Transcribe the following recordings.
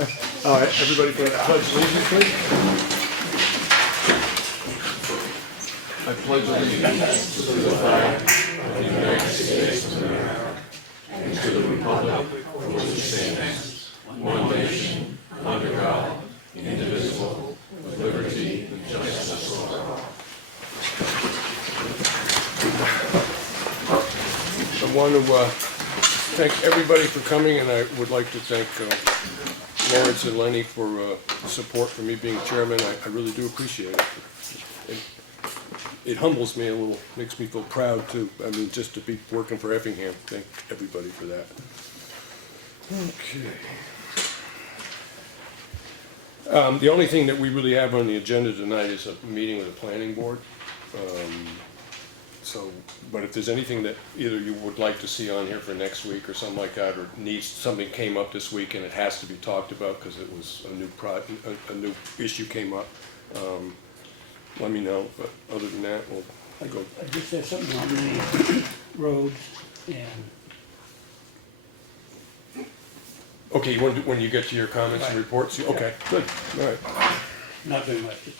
All right, everybody for the pledge allegiance, please. I pledge allegiance to the flag of the United States of America and to the republic for which it stands, one nation, under God, indivisible, with liberty and justice for all. I want to thank everybody for coming, and I would like to thank Lawrence and Lenny for support for me being chairman. I really do appreciate it. It humbles me a little, makes me feel proud too. I mean, just to be working for Effingham. Thank everybody for that. Okay. The only thing that we really have on the agenda tonight is a meeting with the planning board. But if there's anything that either you would like to see on here for next week or something like that, or something came up this week and it has to be talked about because it was a new issue came up, let me know. But other than that, we'll go. I just said something on the roads and. Okay, you want to, when you get to your comments and reports? Okay, good. All right. Not very much.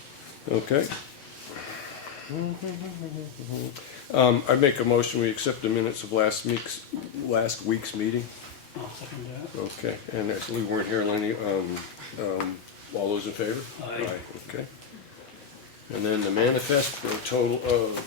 Okay. I make a motion, we accept the minutes of last week's meeting. I'll second that. Okay, and as we weren't here, Lenny, all those in favor? Aye. Okay. And then the manifest for a total of,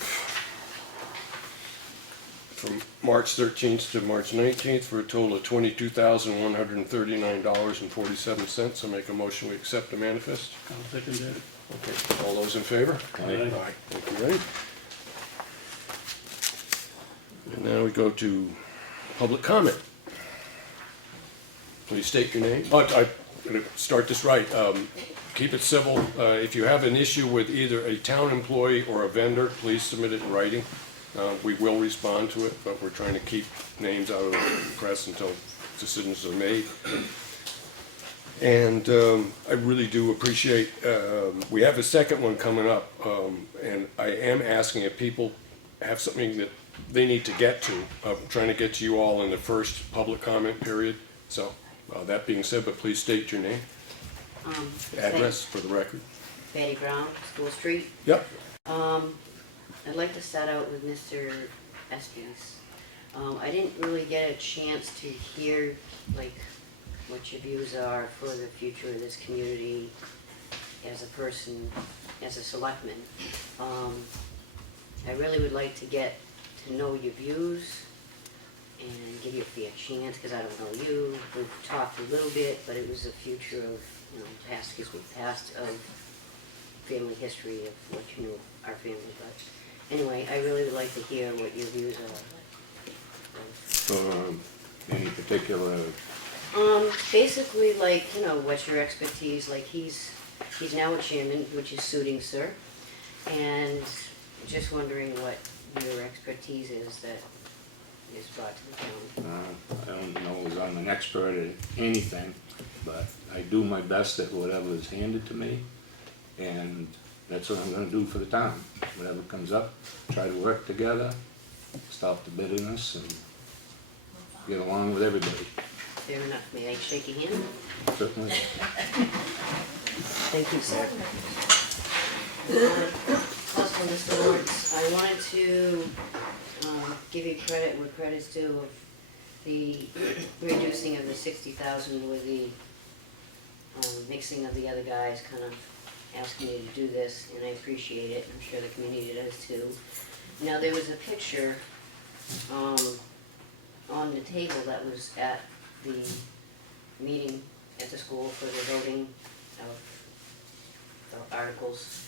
from March 13th to March 19th, for a total of $22,139.47. I make a motion, we accept the manifest. I'll second that. Okay, all those in favor? Aye. Thank you, Lenny. And now we go to public comment. Please state your name. I'm going to start this right. Keep it civil. If you have an issue with either a town employee or a vendor, please submit it in writing. We will respond to it, but we're trying to keep names out of the press until decisions are made. And I really do appreciate, we have a second one coming up, and I am asking if people have something that they need to get to. I'm trying to get to you all in the first public comment period. So that being said, but please state your name, address for the record. Betty Brown, School Street. Yep. I'd like to start out with Mr. Estes. I didn't really get a chance to hear like what your views are for the future of this community as a person, as a selectman. I really would like to get to know your views and give you a fair chance, because I don't know you. We've talked a little bit, but it was the future of, past of family history of what you knew of our family. But anyway, I really would like to hear what your views are. Any particular? Basically, like, what's your expertise? Like, he's now a chairman, which is suiting, sir. And just wondering what your expertise is that is brought to the town. I don't know as I'm an expert at anything, but I do my best at whatever is handed to me, and that's what I'm going to do for the town. Whatever comes up, try to work together, stop the bitterness, and get along with everybody. Fair enough. May I shake your hand? Certainly. Thank you, sir. Also, Mr. Lawrence, I wanted to give you credit where credit's due of the reducing of the $60,000 with the mixing of the other guys, kind of asking you to do this, and I appreciate it. I'm sure the community does too. Now, there was a picture on the table that was at the meeting at the school for the voting of the articles.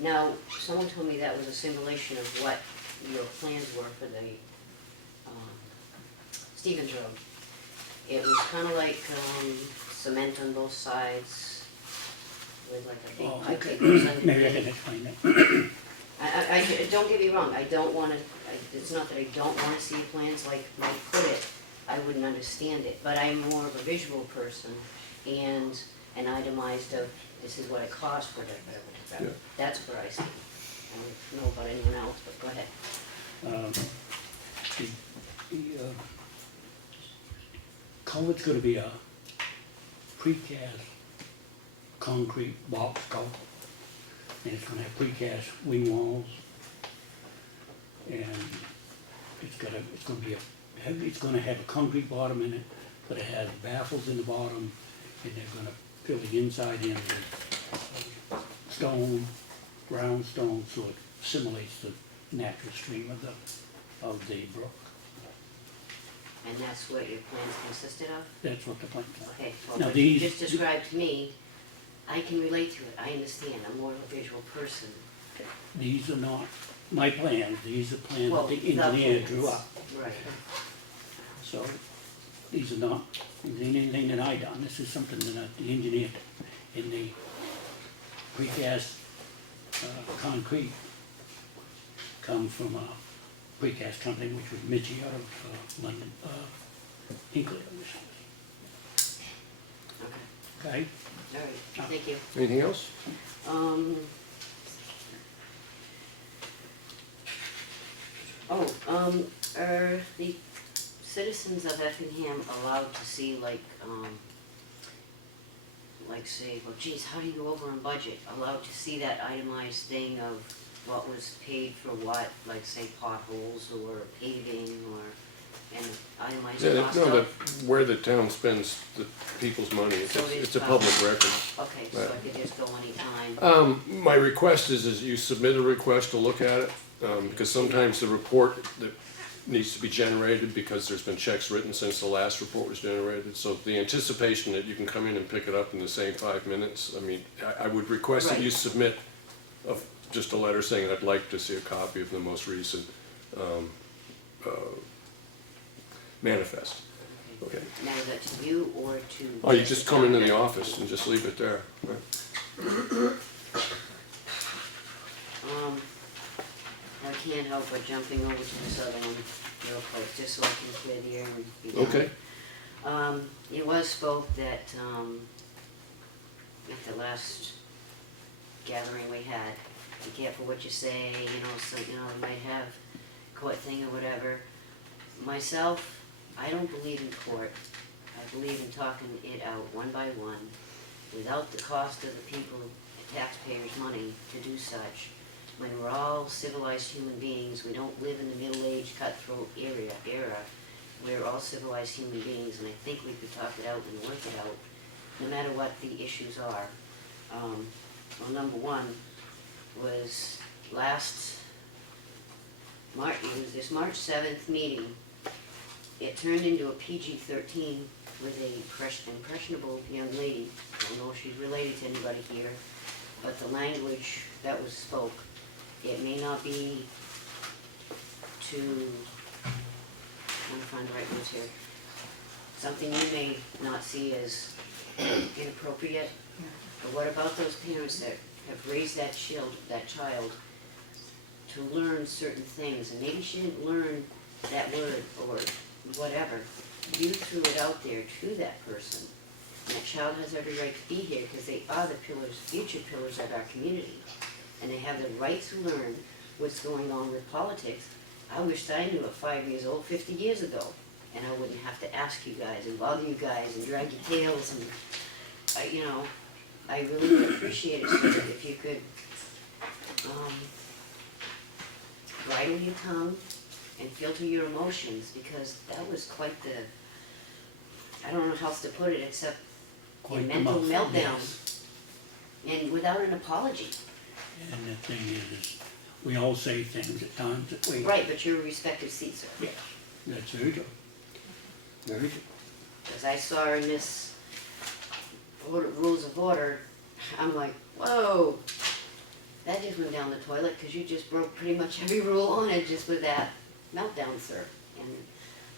Now, someone told me that was a simulation of what your plans were for the Stevens Road. It was kind of like cement on both sides with like a big pipe that goes underneath. Maybe I can explain that. I don't get me wrong, I don't want to, it's not that I don't want to see your plans, like Mike put it, I wouldn't understand it, but I'm more of a visual person, and an itemized of, this is what it costs, whatever. Yeah. That's where I see. I don't know about anyone else, but go ahead. The culvert's gonna be a precast concrete box culvert. And it's gonna have precast wing walls. And it's gonna be it's gonna have a concrete bottom in it, but it has baffles in the bottom, and they're gonna fill the inside in with stone, round stone, so it simulates the natural stream of the brook. And that's what your plans consisted of? That's what the plan is. Okay, well, Now what you these- just described to me, I can relate to it, I understand, I'm more of a visual person. These are not my plans, these are plans Well, that the engineer plans. drew up. Right, So these are not anything that I done, this is something that the engineer did. In the precast concrete comes from a precast company, which was Mitchie out of London, Hinkley. okay, Okay? all right, thank you. Anything else? Are the citizens of Effingham allowed to see like say, well, geez, how do you go over on budget? Allowed to see that itemized thing of what was paid for what, like say potholes or paving or, and itemized Yeah, cost no, of? where the town spends the people's money, So it is it's a public record. Okay, so I could just go anytime. My request is you submit a request to look at it, because sometimes the report that needs to be generated, because there's been checks written since the last report was generated, so the anticipation that you can come in and pick it up in the same 5 minutes, I mean, I would request that you Right. submit just a letter saying I'd like to see a copy of the most recent manifest. Okay. Now is that to you or to? Oh, you just come into the office and just leave it there. Right. I can't help but jumping over to this other one real quick, just so I can clear the air and be done. Okay. It was spoke that, at the last gathering we had, be careful what you say, so, you might have court thing or whatever. Myself, I don't believe in court. I believe in talking it out one by one, without the cost of the people, the taxpayers' money to do such. When we're all civilized human beings, we don't live in the middle-aged cutthroat era. We're all civilized human beings, and I think we could talk it out and work it out, no matter what the issues are. Well, number one was last March, it was this March 7th meeting. It turned into a PG-13 with a impressionable young lady. I don't know if she's related to anybody here, but the language that was spoke, it may not be to, I'm trying to find the right words here, something you may not see as inappropriate, but what about those parents that have raised that child to learn certain things, and maybe she didn't learn that word or whatever. You threw it out there to that person, and that child has every right to be here because they are the pillars, future pillars of our community, and they have the right to learn what's going on with politics. I wished I knew at 5 years old 50 years ago, and I wouldn't have to ask you guys and bother you guys and drag your tails, and I really would appreciate it, sir, if you could bridle your tongue and filter your emotions, because that was quite the, I don't know how else to put it except a Quite the mental mouthful, meltdown, yes. and without an apology. And the thing is, we all say things at times that we. Right, but you're a respected seat, sir. Yes, that's very true. Very true. Because I saw in this rules of order, I'm like, whoa, that just went down the toilet, because you just broke pretty much every rule on it just with that meltdown, sir. And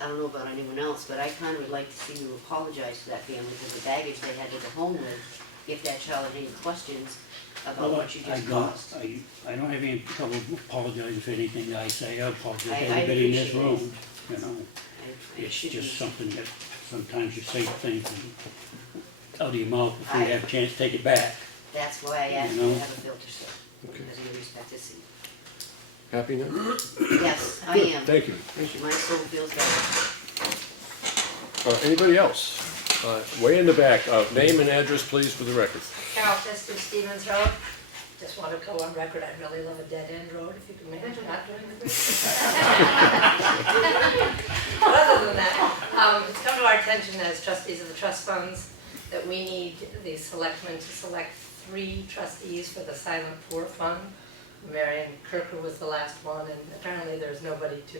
I don't know about anyone else, but I kind of would like to see you apologize to that family for the baggage they had to go home with, if that child had any questions about Well, what you just I don't, caused. I don't have any trouble apologizing for anything that I say. I apologize to I everybody in this appreciate it. room, you know. It It's should just be- something that sometimes you say things out of your mouth before you I- have a chance to take it back. That's why I asked You you know? to have a filter, sir, Okay. because of your respected seat. Happy now? Yes, I Good, am. thank you. Thank you. My soul feels better. Anybody else? Way in the back, name and address, please, for the record. Carol Fister, Stevens Road. Just want to go on record, I'd really love a dead-end road if you could manage not doing the bridge. But other than that, it's come to our attention as trustees of the trust funds that we need the selectmen to select 3 trustees for the Silent Poor Fund. Marion Kirker was the last one, and apparently there's nobody to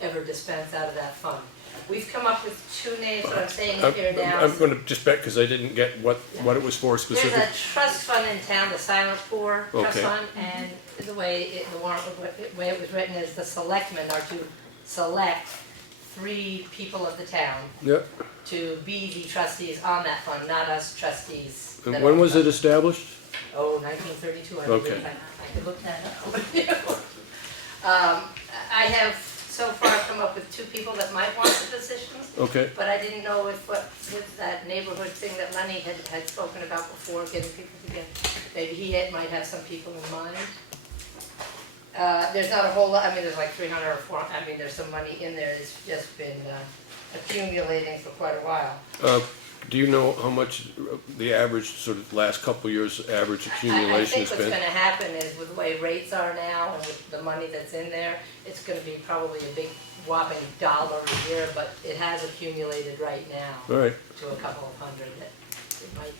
ever dispense out of that fund. We've come up with 2 names, what I'm saying here now. I'm gonna just bet, because I didn't get what it was for specific. There's a trust fund in town, the Silent Poor Trust Okay. Fund, and the way the warrant, the way it was written is the selectmen are to select 3 people of the town Yep. to be the trustees on that fund, not us trustees. And that when own was the it fund. established? Oh, 1932, I believe. Okay. I could look that up. I have so far come up with 2 people that might want the positions. Okay. But I didn't know if with that neighborhood thing that Lenny had spoken about before, getting people together, maybe he might have some people in mind. There's not a whole lot, I mean, there's like 300 or 400, I mean, there's some money in there that's just been accumulating for quite a while. Do you know how much the average, sort of last couple of years, average I accumulation think has what's been? gonna happen is with the way rates are now and with the money that's in there, it's gonna be probably a big whopping $1 a year, but it has accumulated right now All right, to a couple of hundred that it might,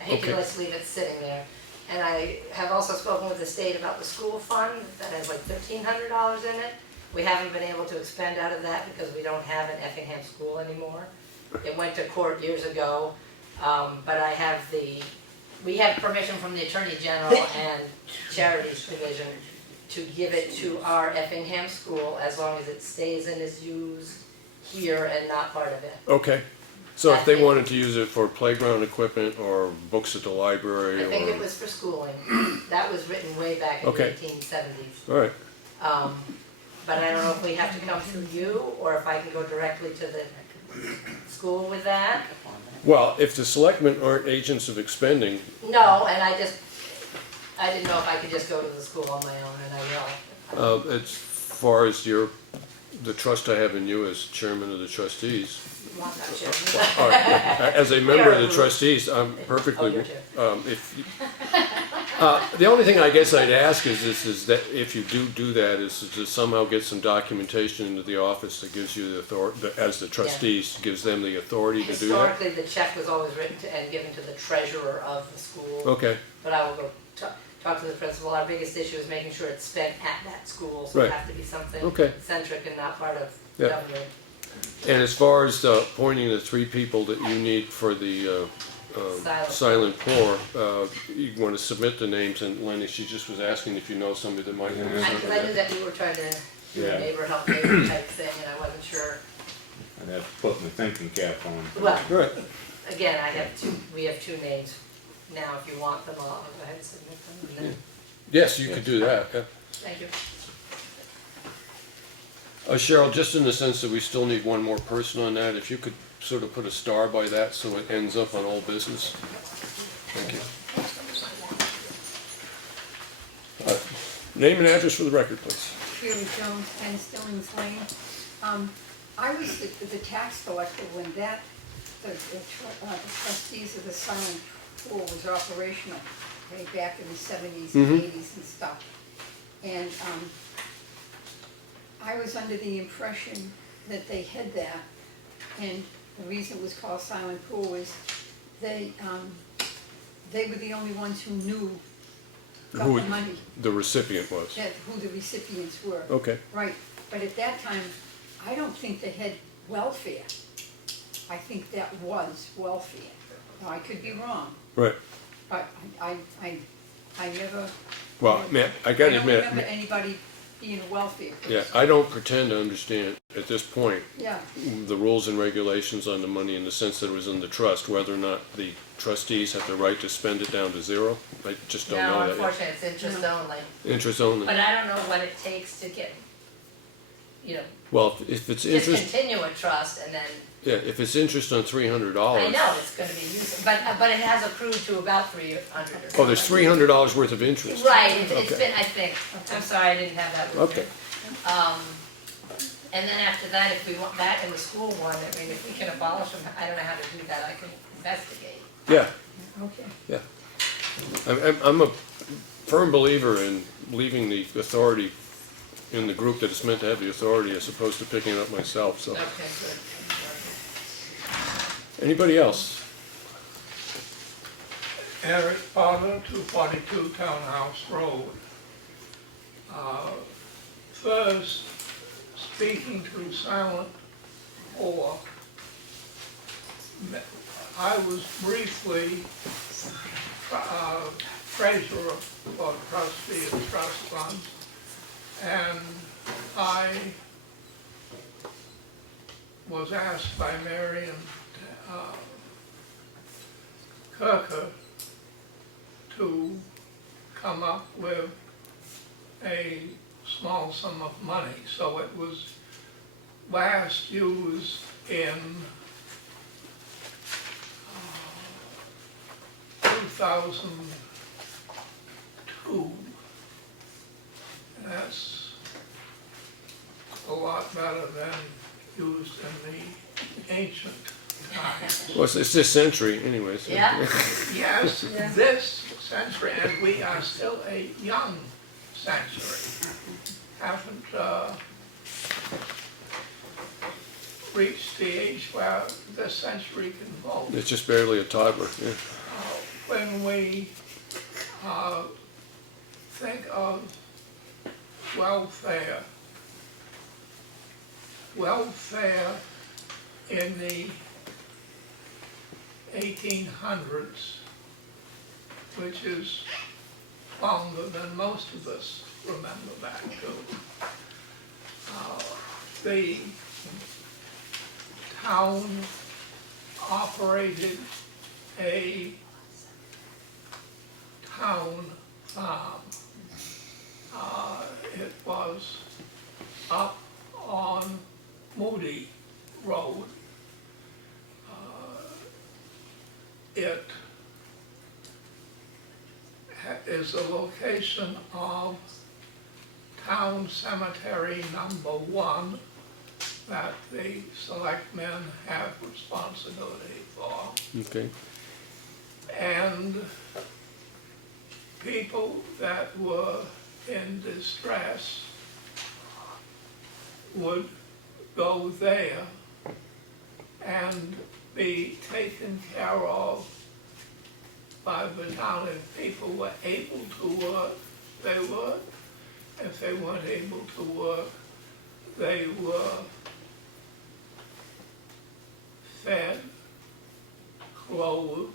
I hate Okay. to just leave it sitting there. And I have also spoken with the state about the school fund that has like $1,300 in it. We haven't been able to expend out of that because we don't have an Effingham school anymore. It went to court years ago, but we have permission from the Attorney General and Charities Division to give it to our Effingham school as long as it stays and is used here and not part of it. okay. So if they wanted to use it for playground equipment or books at the library I think it or, was for schooling. That was written way back in the Okay. 1870s. all right. But I don't know if we have to come through you or if I can go directly to the school with that. Well, if the selectmen aren't agents of expending, No, and I didn't know if I could just go to the school on my own, and I will. as far as the trust I have in you as chairman of the trustees, Want that, Chairman. all right, as a member of the You're- trustees, I'm Oh, perfectly, you're chair. the only thing I guess I'd ask is that if you do that, is to somehow get some documentation into the office that gives you the authority, as the trustees, gives them the authority to do that. Historically, the check was always written to and given to the treasurer of the school. Okay, But I will go talk to the principal. Our biggest issue is making sure it's spent at that school, so it Right. has to be something Okay. centric and not part of Yeah. government. and as far as appointing the 3 people that you need for the silent poor, you want to submit the names, and Lenny, she just was asking if you know somebody that might want to serve Because I knew that you were trying to do Yeah. a neighbor help neighbor type thing, and I wasn't sure. I'd have to put my thinking cap on. Well, Right, again, we have 2 names now. If you want them, I'll go ahead and submit them. And then, yes, you could do that, yeah. thank you. Cheryl, just in the sense that we still need one more person on that, if you could sort of put a star by that so it ends up on old business. Thank you. Name and address for the record, please. Shirley Jones, 10 Stillings Lane. I was the tax collector when the trustees of the silent pool was operational, way back in the 70s and 80s and stuff. And I was under the impression that they had that, and the reason it was called silent pool was they were the only ones who knew about Who the money, the recipient was. who the recipients were. Okay, Right, but at that time, I don't think they had welfare. I think that was welfare. Now, I could be wrong, right. but I never. Well, man, I gotta I don't admit, remember anybody being a welfare person. yeah, I don't pretend to understand at this point Yeah, the rules and regulations on the money in the sense that it was in the trust, whether or not the trustees have the right to spend it down to 0. I just don't No, know that yet. unfortunately, it's interest only. Interest only. But I don't know what it takes to get, Well, if it's just interest, continue a trust and then, yeah, if it's interest on $300. I know it's gonna be used, but it has accrued to about 300 or something. Oh, there's $300 worth of interest. Right, it's Okay. been, I think, I'm sorry, I didn't have that with me. Okay. And then after that, if we want that in the school one, I mean, if we can abolish them, I don't know how to do that, I can investigate. Yeah, Okay. yeah. I'm a firm believer in leaving the authority in the group that is meant to have the authority as opposed to picking it up myself, so. Okay, good. Anybody else? Eric Potter, 242 Townhouse Road. First, speaking to Silent Or, I was briefly treasurer for the trustee of trust funds, and I was asked by Marion Kirker to come up with a small sum of money. So it was last used in 2002. And that's a lot better than used in the ancient times. Well, it's this century anyways. Yeah. Yes, this century, and we are still a young century. Haven't reached the age where this century can vote. It's just barely a toddler, yeah. When we think of welfare, welfare in the 1800s, which is longer than most of us remember back to. The town operated a town farm. It was up on Moody Road. It is the location of Town Cemetery number 1 that the selectmen have responsibility for. Okay. And people that were in distress would go there and be taken care of by the town. If people were able to work, they worked. If they weren't able to work, they were fed, clothed,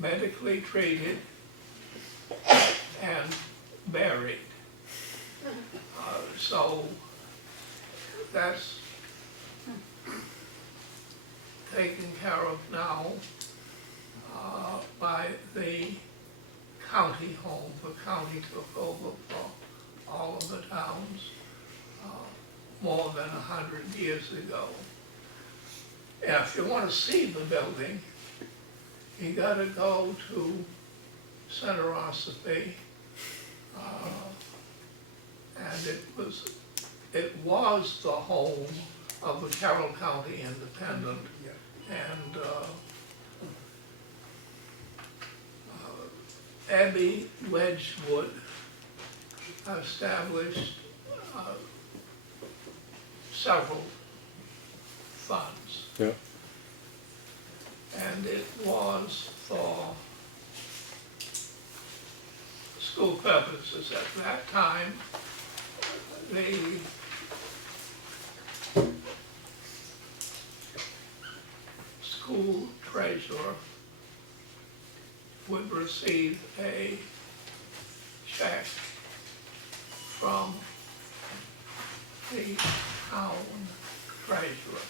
medically treated, and buried. So that's taken care of now by the county home. The county took over for all of the towns more than 100 years ago. And if you want to see the building, you got to go to Centerosophy, and it was the home of the Carroll County Independent, and Abby Wedgwood established several funds. Yeah. And it was for school purposes at that time. The school treasurer would receive a check from the town treasurer,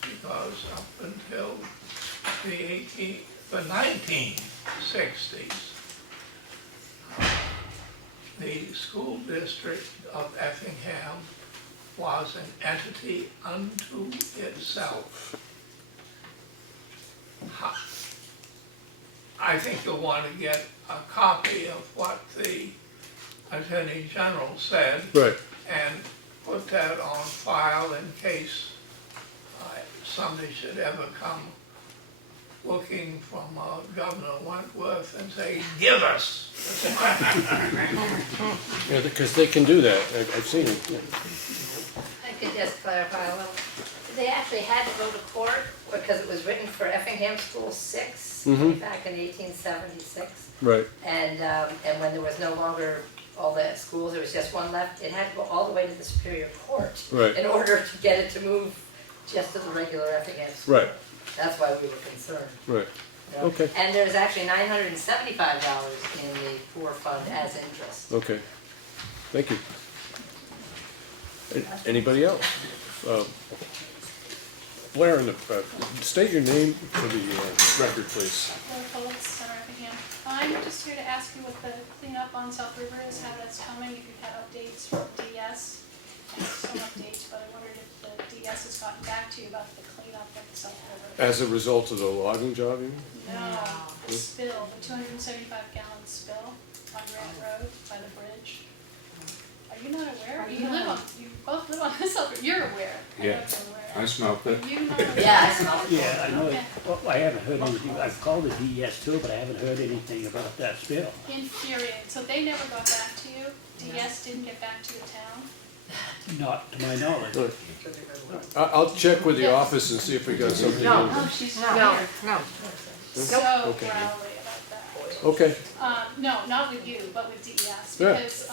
because up until the 1960s, the school district of Effingham was an entity unto itself. I think you'll want to get a copy of what the Attorney General said, Right, and put that on file in case somebody should ever come looking from Governor Wentworth and say, give us this money. yeah, because they can do that, I've seen it. I could just clarify a little. They actually had to go to court because it was written for Effingham School 6 Mhm. back in 1876. Right, And when there was no longer all the schools, there was just one left, it had to go all the way to the Superior Court Right. in order to get it to move just to the regular Effingham School. Right. That's why we were concerned. right, you know. Okay. And there's actually $975 in the poor fund as interest. okay. Thank you. Anybody else? Blair, state your name for the record, please. Laura Phillips, Center Effingham. I'm just here to ask you what the cleanup on South River is, how that's coming, if you've had updates from DS. I have some updates, but I wondered if the DS has gotten back to you about the cleanup of the South River. As a result of the logging job, you mean? No, the spill, the 275-gallon spill on Grant Road by the bridge. Are you not aware? You both live on this South River, you're aware. I know Yeah. you're aware. I smelled it. Are you not aware? Yeah, I smell it. Yeah, I know, Okay. well, I haven't heard anything, I've called the DES too, but I haven't heard anything about that spill. Infuriating. So they never got back to you? DS didn't get back to the town? Not to my knowledge. Right. I'll check with the office and see if we got something. No. in. Oh, she's not No, here. no. So Okay. growly about that. Okay, No, not with you, but with DES, Yeah. because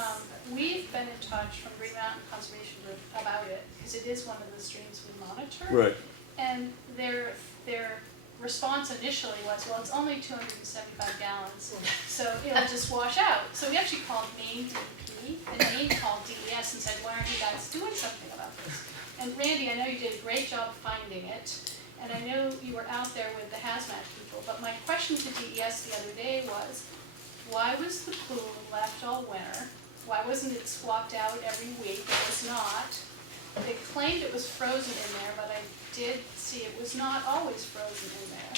we've been in touch from Green Mountain Conservation Group about it, because it is one of the streams we monitor. right, And their response initially was, well, it's only 275 gallons, so it'll just wash out. So we actually called Maine DEP, and Maine called DES and said, why aren't you guys doing something about this? And Randy, I know you did a great job finding it, and I know you were out there with the hazmat people, but my question to DES the other day was, why was the pool left all winter? Why wasn't it swapped out every week? It was not. They claimed it was frozen in there, but I did see it was not always frozen in there.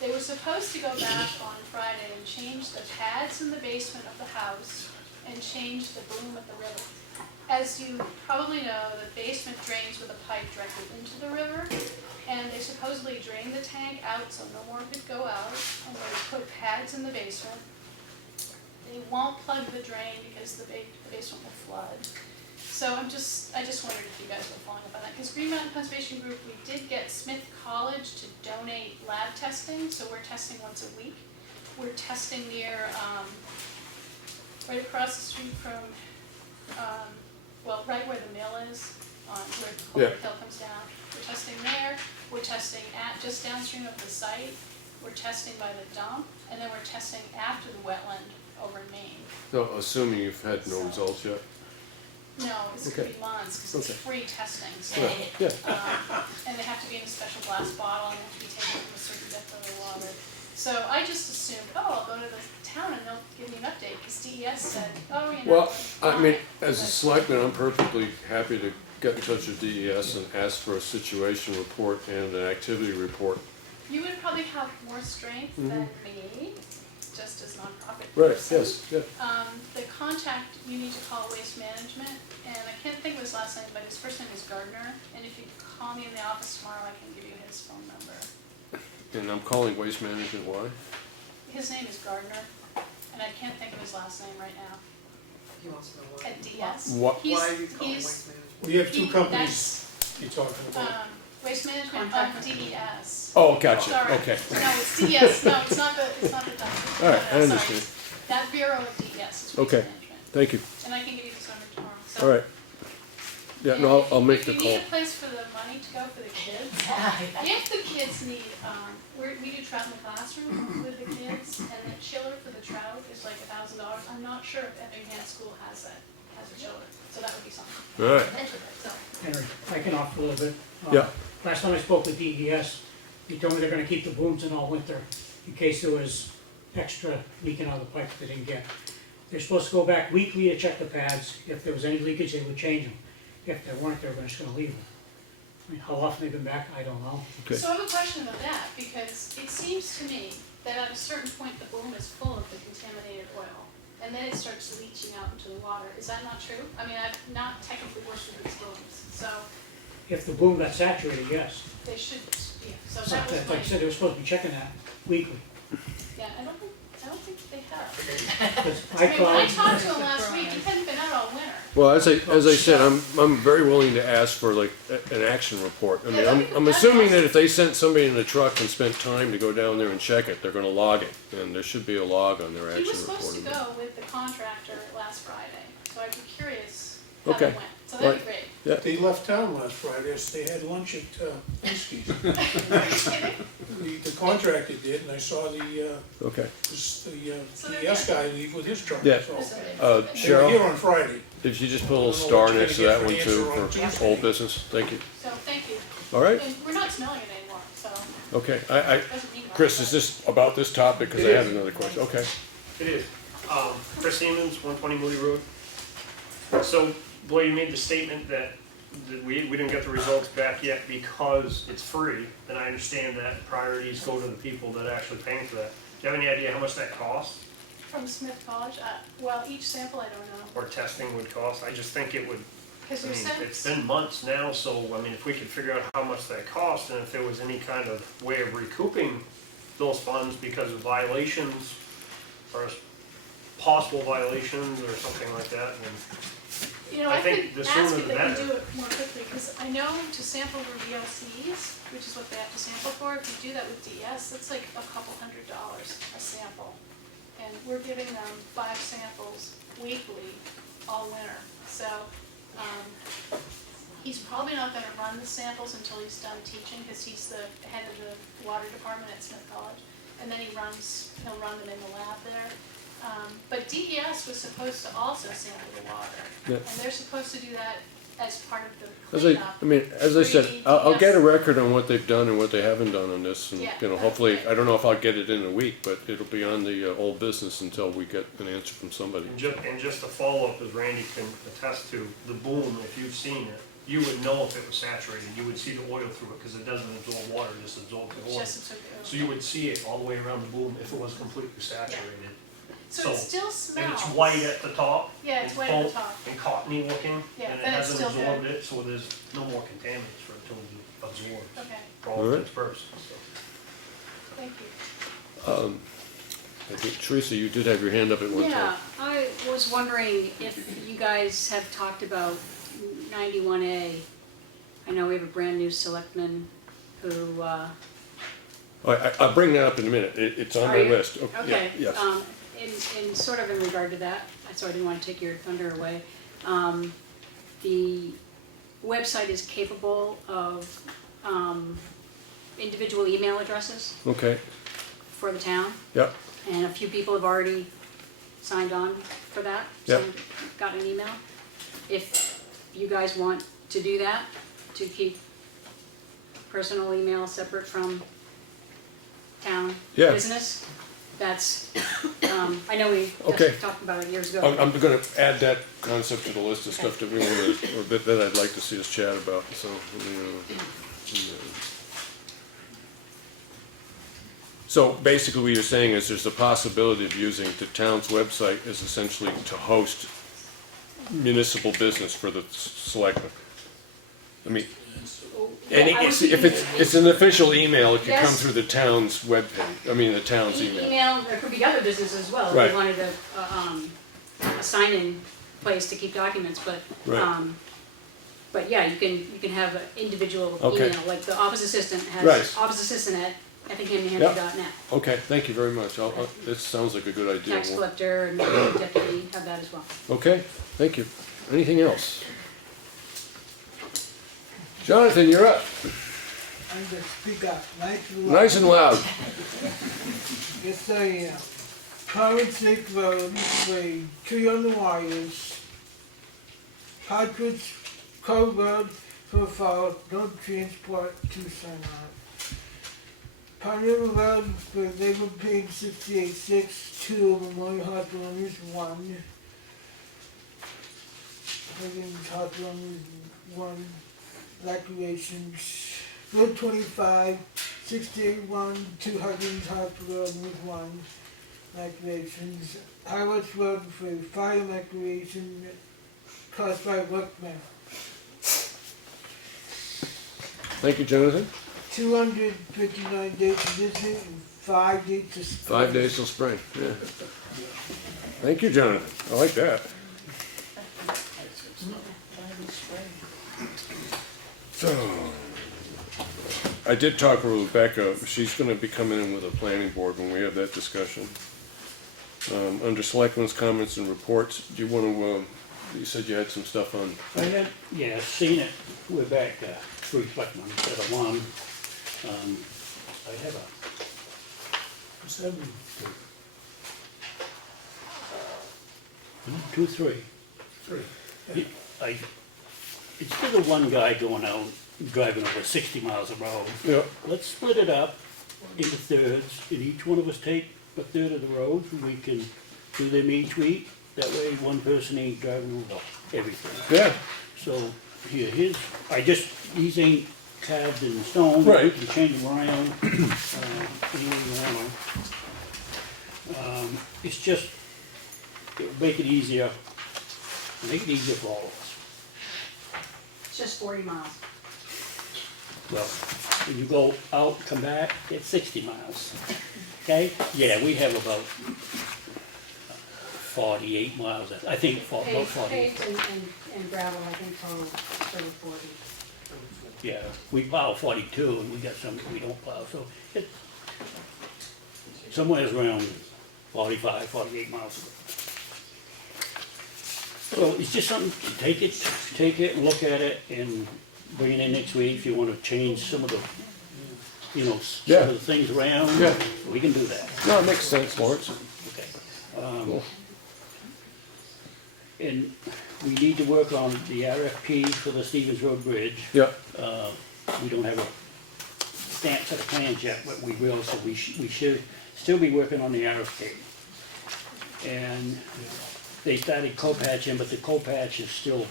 They were supposed to go back on Friday and change the pads in the basement of the house and change the boom at the river. As you probably know, the basement drains with a pipe directly into the river, and they supposedly drained the tank out so no more could go out, and they put pads in the basement. They won't plug the drain because the basement will flood. So I just wondered if you guys were following up on that, because Green Mountain Conservation Group, we did get Smith College to donate lab testing, so we're testing once a week. We're testing near, right across the street from, well, right where the mill is, where Colbert Hill comes down. We're testing there, we're testing just downstream of the site, we're testing by the dump, and then we're testing after the wetland over in Maine. so assuming you've had no results yet? No, it's Okay. 3 months, because it's Okay. free testing, so, Yeah, and they have to be in a special glass bottle, and they have to be taken from a certain depth of the water. So I just assumed, I'll go to the town and they'll give me an update, because DES said, you know. well, I mean, fine. as a selectman, I'm perfectly happy to get in touch with DES and ask for a situation report and an activity report. You would probably have more strength than me, just as nonprofit Mm-hmm. Right, person. yes, yeah, The contact, you need to call Waste Management, and I can't think of his last name, but his first name is Gardner, and if you call me in the office tomorrow, I can give you his phone number. and I'm calling Waste Management, why? His name is Gardner, and I can't think of his last name right now. He wants to know what. At DS. What- He's- Why are you calling he's- Waste Management? We have two he- companies you're talking about. Waste Management of DES. Oh, gotcha, Sorry. okay. No, it's DES, no, it's not the dumpster. All right, I No, sorry. understand. That bureau of DES is Waste Okay. Management, Thank you, and I can give you his number tomorrow, so. all right. Yeah, no, I'll make the If you call. need a place for the money to go for the kids, if the kids need, we do trout in the classroom with the kids, and the chiller for the trout is like $1,000. I'm not sure if Effingham School has a chiller, so that would be something. All right, Mention it, so. Henry, I can offer a little bit. Yeah. Last time I spoke with DES, he told me they're gonna keep the booms in all winter in case there was extra leaking out of the pipes they didn't get. They're supposed to go back weekly to check the pads. If there was any leakage, they would change them. If there weren't, they were just gonna leave them. I mean, how often they've been back, I don't know. okay. So I have a question about that, because it seems to me that at a certain point, the boom is full of the contaminated oil. and then it starts leaching out into the water. Is that not true? I mean, I've not technically worked with these booms, so If the boom got saturated, yes. they should, yeah, so So, that was like I said, they were supposed to be checking that weekly. yeah, I don't think they have. 'Cause I mean, when I called, talked to him last week, he hadn't been out all winter. Well, as I said, I'm very willing to ask for like an action report. I mean, Yeah, I'm that'd be assuming that awesome. if they sent somebody in a truck and spent time to go down there and check it, they're gonna log it, and there should be a log on their He action was supposed to report. go with the contractor last Friday, so I'd be curious how Okay. that went. So that'd be Right. great. They left town last Friday, so they had lunch at Whiskey's. Are you kidding? The contractor did, and I saw the Okay. DES guy leave with his truck. Yeah. So So- they were here Cheryl, on Friday. if you just put a little I don't know star what you're next to gonna that get one for too the answer on for Tuesday. old business, thank you. So, thank you. All right, And we're not smelling it anymore, so okay, it doesn't mean much. Chris, is this about this topic? Cause I It had is. another question, okay. It is. Chris Siemens, 120 Moody Road. So, Blair, you made the statement that we didn't get the results back yet because it's free, and I understand that priorities go to the people that are actually paying for that. Do you have any idea how much that costs, From Smith College, well, each sample, I don't know, or testing would cost? I just think it would, because I you mean, sent, it's been months now, so, I mean, if we could figure out how much that costs, and if there was any kind of way of recouping those funds because of violations, or possible violations, or something like that, and you know, I I think could the ask sooner if the they can better. do it more quickly, because I know to sample for VOCs, which is what they have to sample for, if you do that with DS, that's like a couple $100 a sample. And we're giving them 5 samples weekly all winter, so, he's probably not gonna run the samples until he's done teaching, because he's the head of the water department at Smith College. And then he'll run them in the lab there. But DES was supposed to also sample the water. Yeah. And they're supposed to do that as part of the As cleanup. I mean, as I said, Free I'll get a DS. record on what they've done and what they haven't done on this, and, Yeah, you know, that's hopefully, great. I don't know if I'll get it in a week, but it'll be on the old business until we get an answer from somebody. And just a follow-up, as Randy can attest to, the boom, if you've seen it, you would know if it was saturated, you would see the oil through it, because it doesn't absorb water, it just absorbs the oil. Just took it So you would see it all the way around the boom if it was completely saturated. So it still And smells. it's white at the top. Yeah, it's and white at the foam top. And cottony looking, Yeah, and it then it's hasn't still absorbed good. it, so there's no more contaminants for it to absorb, Okay, for all Alright. intents and purposes, so. thank you. I think, Teresa, you did have your hand up at one Yeah, time. I was wondering if you guys have talked about 91A. I know we have a brand new selectman who, I'll bring that up in a minute, it's on Are my you? list. Yeah, okay. Yes. In sort of in regard to that, so I didn't want to take your thunder away. The website is capable of individual email addresses Okay, for the town, yep, and a few people have already signed on for that. Yep. Got an email. If you guys want to do that, to keep personal email separate from town Yeah. business, that's, I know we Okay. just talked about it years ago. I'm gonna add that concept to the list of stuff that we wanna, or that I'd like to see us chat about, so, So basically what you're saying is there's a possibility of using the town's website as essentially to host municipal business for the selectmen. I mean, any, I was if it's an official email, it could come Yes. through the town's webpage, I mean, the town's email. Email, there could be other businesses as well, Right. if we wanted a sign-in place to keep documents, but, Right. but yeah, you can have an individual Okay. email, like the office assistant has Right. officeassistant@effinghamnewhampshire.net. Okay, thank you very much, this sounds like a good idea. Tax collector and deputy have that as well. Okay, thank you. Anything else? Jonathan, you're up. I'm gonna speak up, Nice and loud. Yes, I am. Torrance Lake Road, way, tree on the wires. Partridge Cove Road, for fall, no transport to Sunrise. Pine River Road, for labor page 68-6, 2, Memorial Hospital is 1. Higgins Hospital is 1. Evacuations. Road 25, 681, 2 Huggins Hospital, Route 1. recreations, Harwich Road for fire recreation caused by workmen. Thank you, Jonathan. 259 days of visiting and 5 days of spring. 5 days till spring, yeah. Thank you, Jonathan. I like that. So, I did talk with Rebecca. She's gonna be coming in with a planning board when we have that discussion. Under selectmen's comments and reports, do you wanna, you said you had some stuff on, I had, yeah, seen it, we're back, 3 selectmen instead of 1. I have a 7, 2, 3. 3. Instead of one guy going out, driving over 60 miles a road, yeah, let's split it up into thirds, and each one of us take a third of the road, and we can do them each week. That way, one person ain't driving over everything. yeah, So, here's, these ain't carved in stone. Right. You can change them around, any way you want them. It's just, it'll make it easier for all of us. It's just 40 miles. Well, when you go out, come back, it's 60 miles, okay? Yeah, we have about 48 miles, I think, about 40. Paved and gravel, I think total 40. Yeah, we plow 42, and we got some we don't plow, so it's somewhere around 45, 48 miles. So it's just something, take it and look at it and bring it in next week if you want to change some of the, some of the things around. Yeah. We can do that. no, it makes sense, Lawrence. Okay. Cool. And we need to work on the RFP for the Stevens Road Bridge. Yeah, We don't have a stamp set of plans yet, but we will, so we should still be working on the RFP. And they started co-patching, but the co-patch is still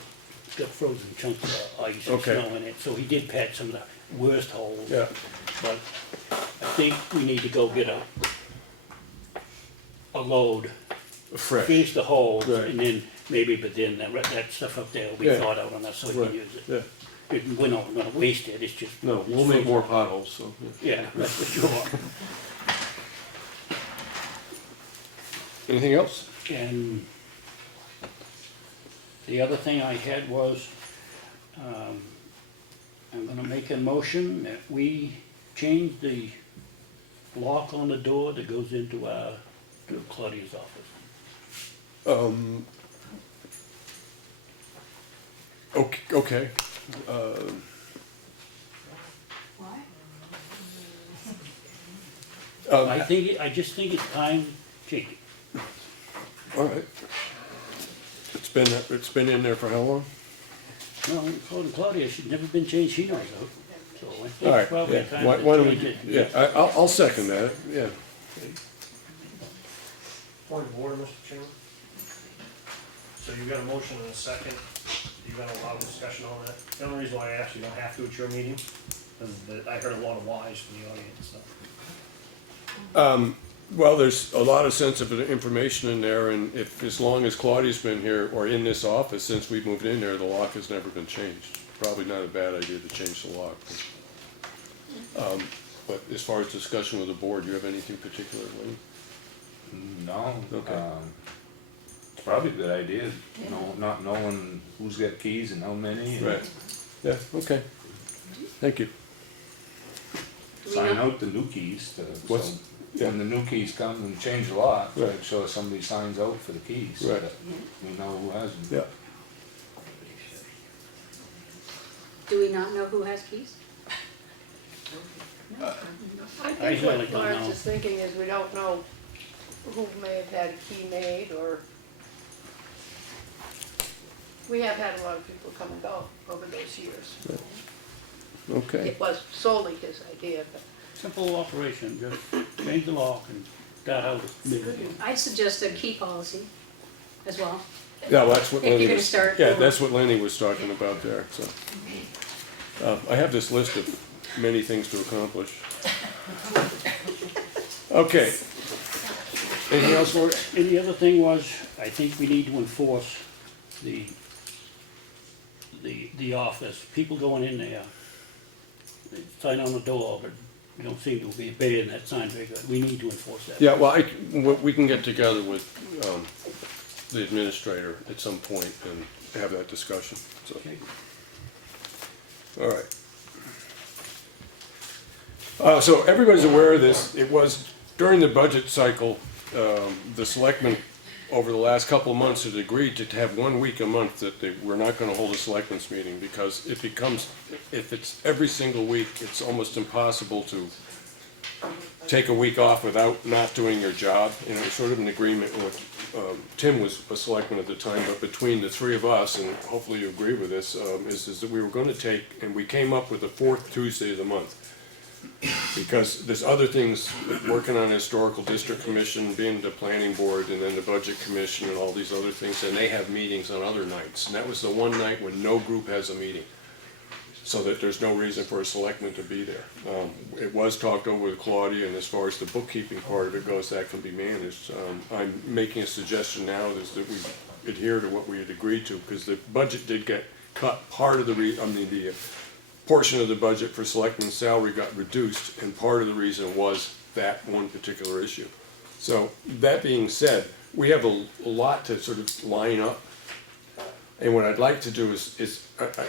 got frozen chunks of ice and Okay. snow in it, so he did patch some of the worst holes. yeah, But I think we need to go get a load, fresh, finish the holes, Right. and then maybe, but then that stuff up there will be Yeah. thawed out on us so we Right. can use it. yeah. We're not gonna waste it, it's just. No, we'll make more potholes, so, yeah. Yeah, that's for sure. Anything else? And the other thing I had was, I'm gonna make a motion that we change the lock on the door that goes into to Claudia's office. Okay, Why? I just think it's time to change it. all right. It's been in there for how long? Well, according to Claudia, she's never been changed, she knows of. So I All think right, it's probably yeah, time why to don't we, change it. yeah, I'll second that, yeah. Point of order, Mr. Chairman. So you've got a motion and a second, you've got a lot of discussion on that. The only reason why I asked you don't have to at your meeting, is that I heard a lot of whys from the audience, so. Well, there's a lot of sensitive information in there, and if, as long as Claudia's been here, or in this office, since we moved in there, the lock has never been changed. Probably not a bad idea to change the lock. But as far as discussion with the board, do you have anything particular, Lee? No, Okay. it's probably a good idea, not knowing who's got keys and how many. And Right, yeah, okay, thank you. sign out the new keys to, What's- so yeah. when the new keys come and change the lock, Right. make sure somebody signs out for the keys, so Right. that we know who has them. Yeah, Do we not know who has keys? I I think really what don't Lawrence know. is thinking is we don't know who may have had a key made, or we have had a lot of people come and go over those years. okay, It was solely his idea, but Simple operation, just change the lock and start out immediately. I'd suggest a key policy as well. yeah, well, that's what If you're Lenny gonna was, start yeah, over. that's what Lenny was talking about there, so. I have this list of many things to accomplish. Okay. Anything else, Lord? And the other thing was, I think we need to enforce the office. People going in there, they sign on the door, but we don't seem to be obeying that sign very good. We need to enforce that. Yeah, well, we can get together with the administrator at some point and have that discussion, so. Okay. All right. So everybody's aware of this. It was during the budget cycle, the selectmen over the last couple of months had agreed to have 1 week a month that we're not gonna hold a selectmen's meeting because it becomes, if it's every single week, it's almost impossible to take a week off without not doing your job. You know, it's sort of an agreement with, Tim was a selectman at the time, but between the three of us, and hopefully you agree with this, is that we were gonna take, and we came up with the fourth Tuesday of the month. Because there's other things, working on the historical district commission, being the planning board, and then the budget commission and all these other things, and they have meetings on other nights. And that was the one night when no group has a meeting, so that there's no reason for a selectman to be there. It was talked over with Claudia, and as far as the bookkeeping part of it goes, that can be managed. I'm making a suggestion now is that we adhere to what we had agreed to, because the budget did get cut. Part of the the portion of the budget for selectmen's salary got reduced, and part of the reason was that one particular issue. So, that being said, we have a lot to sort of line up. And what I'd like to do is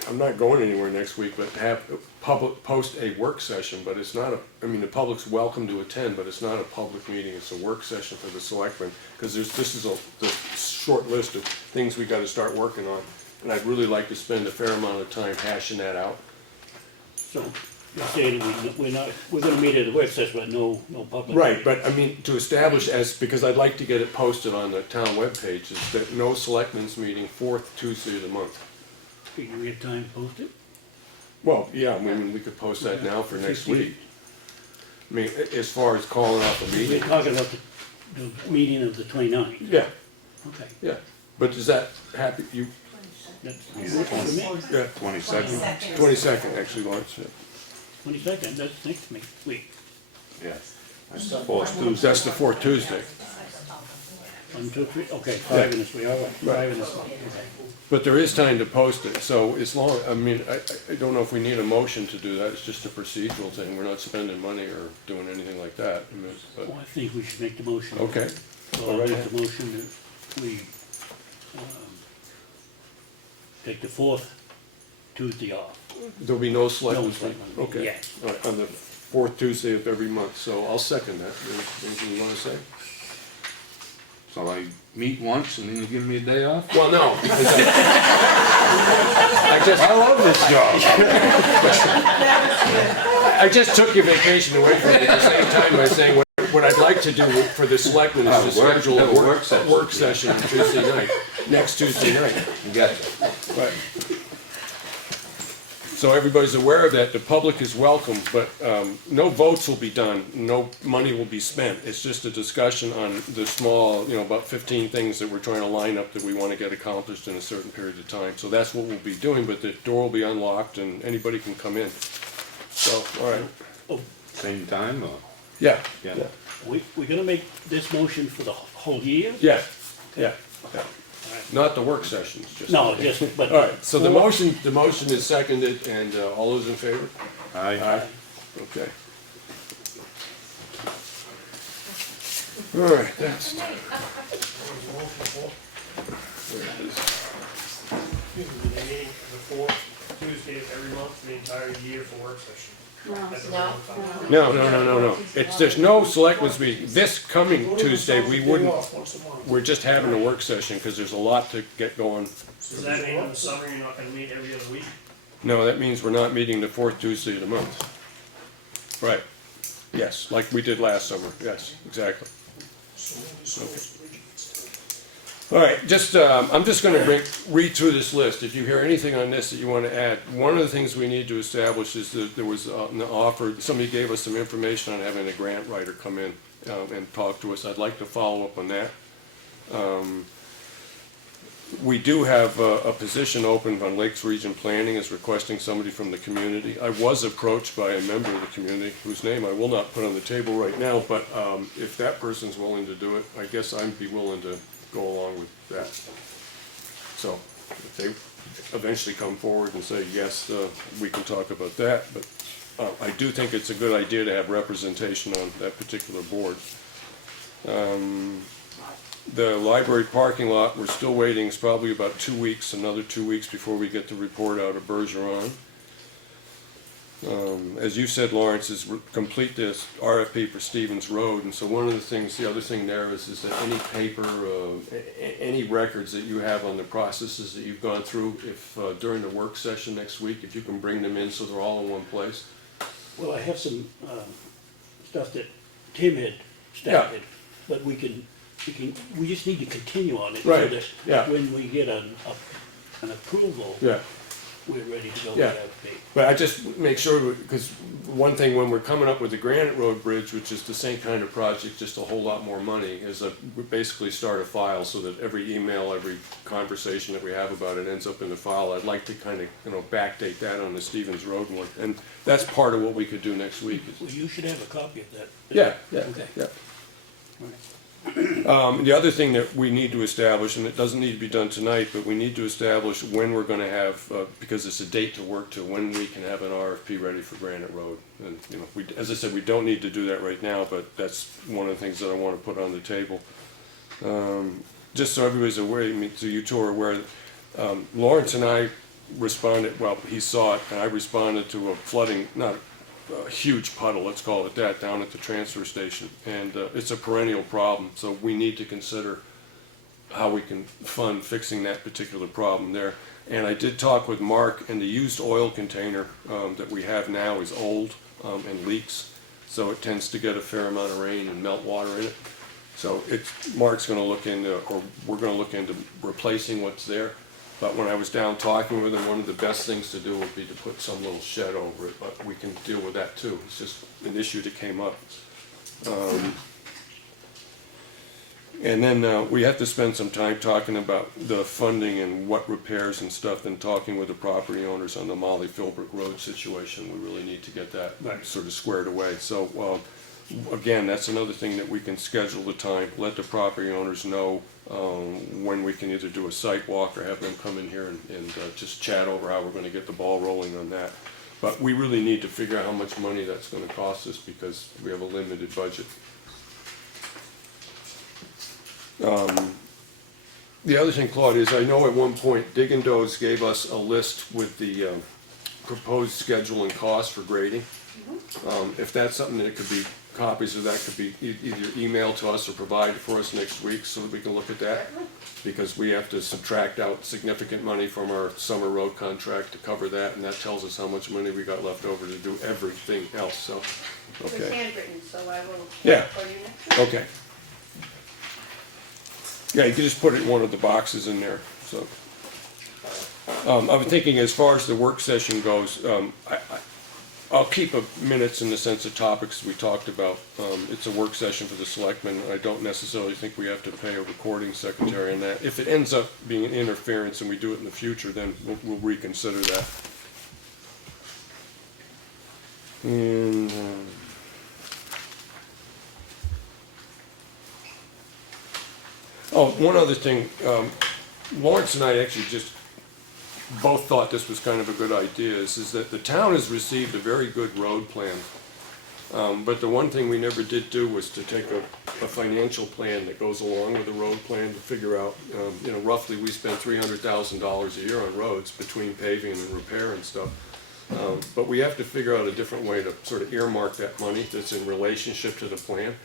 I'm not going anywhere next week, but have post a work session, but it's not the public's welcome to attend, but it's not a public meeting, it's a work session for the selectmen, because this is the short list of things we gotta start working on. And I'd really like to spend a fair amount of time hashing that out. So, you're saying we're gonna meet at a work session, but no public. Right, but to establish because I'd like to get it posted on the town webpage, is that no selectmen's meeting fourth Tuesday of the month. Can we get time to post it? Well, yeah, we could post that now for next week. As far as calling off a We're meeting. talking about the meeting of the 29th. Yeah, Okay. yeah, but does that happen, That's yeah, 22nd. 22nd, actually, Lawrence, yeah. 22nd, that's next week. Yes. That's the fourth Tuesday. That's the fourth Tuesday. 1, 2, 3, okay, 5 in this week, all right, 5 in this week, okay. But there is time to post it, so as long, I don't know if we need a motion to do that, it's just a procedural thing, we're not spending money or doing anything like that. But, Well, I think we should make the motion. okay, So I'll make the motion that we, take the fourth Tuesday off. there'll be no selectmen's No meeting. selectmen's Okay, meeting, yes. all right, on the fourth Tuesday of every month, so I'll second that. Anything you wanna say? So I meet once and then you give me a day off? Well, no, because I love this job. I just took your vacation away from you at the same time by saying what I'd like to do for the selectmen is to schedule a work session on Tuesday night, next Tuesday night. You got Right. So everybody's aware of that, the public is welcome, but no votes will be done, no money will be spent. It's just a discussion on the small, about 15 things that we're trying to line up that we want to get accomplished in a certain period of time. So that's what we'll be doing, but the door will be unlocked and anybody can come in. So, all right. Same time or? Yeah. Yeah. We're gonna make this motion for the whole year? Yeah, yeah. Not the work sessions, just. No, just, but. All right, so the motion is seconded, and all those in favor? Aye. Okay. All right, that's. There it is. The fourth Tuesday of every month, the entire year for work session. At the No. regular time. No. There's no selectmen's meeting. This coming Tuesday, we wouldn't, Off once a month. we're just having a work session, because there's a lot to get going. Does that mean in the summer you're not gonna meet every other week? No, that means we're not meeting the fourth Tuesday of the month. Right. Yes, like we did last summer, yes, exactly. All right, I'm just gonna read through this list. If you hear anything on this that you wanna add, one of the things we need to establish is that there was an offer, somebody gave us some information on having a grant writer come in and talk to us. I'd like to follow up on that. We do have a position open on Lakes Region Planning, is requesting somebody from the community. I was approached by a member of the community, whose name I will not put on the table right now, but if that person's willing to do it, I guess I'd be willing to go along with that. So, if they eventually come forward and say, yes, we can talk about that, but I do think it's a good idea to have representation on that particular board. The library parking lot, we're still waiting, it's probably about 2 weeks, another 2 weeks before we get the report out of Bergeron. As you said, Lawrence, is complete this RFP for Stevens Road, and so one of the things, the other thing there is that any paper, any records that you have on the processes that you've gone through, if during the work session next week, if you can bring them in so they're all in one place. Well, I have some, stuff that Tim had started, but we just need to continue on it. Right, So that yeah. when we get an approval, Yeah. we're ready to go Yeah. with RFP. But I just make sure, because one thing when we're coming up with the Granite Road Bridge, which is the same kind of project, just a whole lot more money, is we basically start a file so that every email, every conversation that we have about it ends up in the file. I'd like to kind of, backdate that on the Stevens Road one, and that's part of what we could do next week. Well, you should have a copy of that. Yeah, yeah, Okay. yeah. All right. The other thing that we need to establish, and it doesn't need to be done tonight, but we need to establish when we're gonna have, because it's a date to work to, when we can have an RFP ready for Granite Road. And, as I said, we don't need to do that right now, but that's one of the things that I wanna put on the table. Just so everybody's aware, so you two are aware, Lawrence and I responded, well, he saw it, and I responded to a flooding, not a huge puddle, let's call it that, down at the transfer station. And it's a perennial problem, so we need to consider how we can fund fixing that particular problem there. And I did talk with Mark, and the used oil container that we have now is old and leaks, so it tends to get a fair amount of rain and melt water in it. So Mark's gonna look into, or we're gonna look into replacing what's there. But when I was down talking with him, one of the best things to do would be to put some little shed over it, but we can deal with that too. It's just an issue that came up. And then we have to spend some time talking about the funding and what repairs and stuff, and talking with the property owners on the Molly Philbrook Road situation. We really need to get that sort of squared away. So again, that's another thing that we can schedule the time, let the property owners know when we can either do a site walk or have them come in here and just chat over how we're gonna get the ball rolling on that. But we really need to figure out how much money that's gonna cost us, because we have a limited budget. The other thing, Claude, is I know at one point Dig and Doze gave us a list with the proposed schedule and cost for grading. If that's something that could be, copies of that could be either emailed to us or provided for us next week so that we can look at that. Because we have to subtract out significant money from our summer road contract to cover that, and that tells us how much money we got left over to do everything else, so, It was okay. handwritten, so I will Yeah. for you next week. Okay. Yeah, you can just put it in one of the boxes in there, so. I'm thinking as far as the work session goes, I'll keep minutes in the sense of topics we talked about. It's a work session for the selectmen. I don't necessarily think we have to pay a recording secretary on that. If it ends up being an interference and we do it in the future, then we'll reconsider that. And, one other thing, Lawrence and I actually just both thought this was kind of a good idea, is that the town has received a very good road plan. But the one thing we never did do was to take a financial plan that goes along with the road plan to figure out, roughly we spend $300,000 a year on roads between paving and repair and stuff. But we have to figure out a different way to sort of earmark that money that's in relationship to the plan.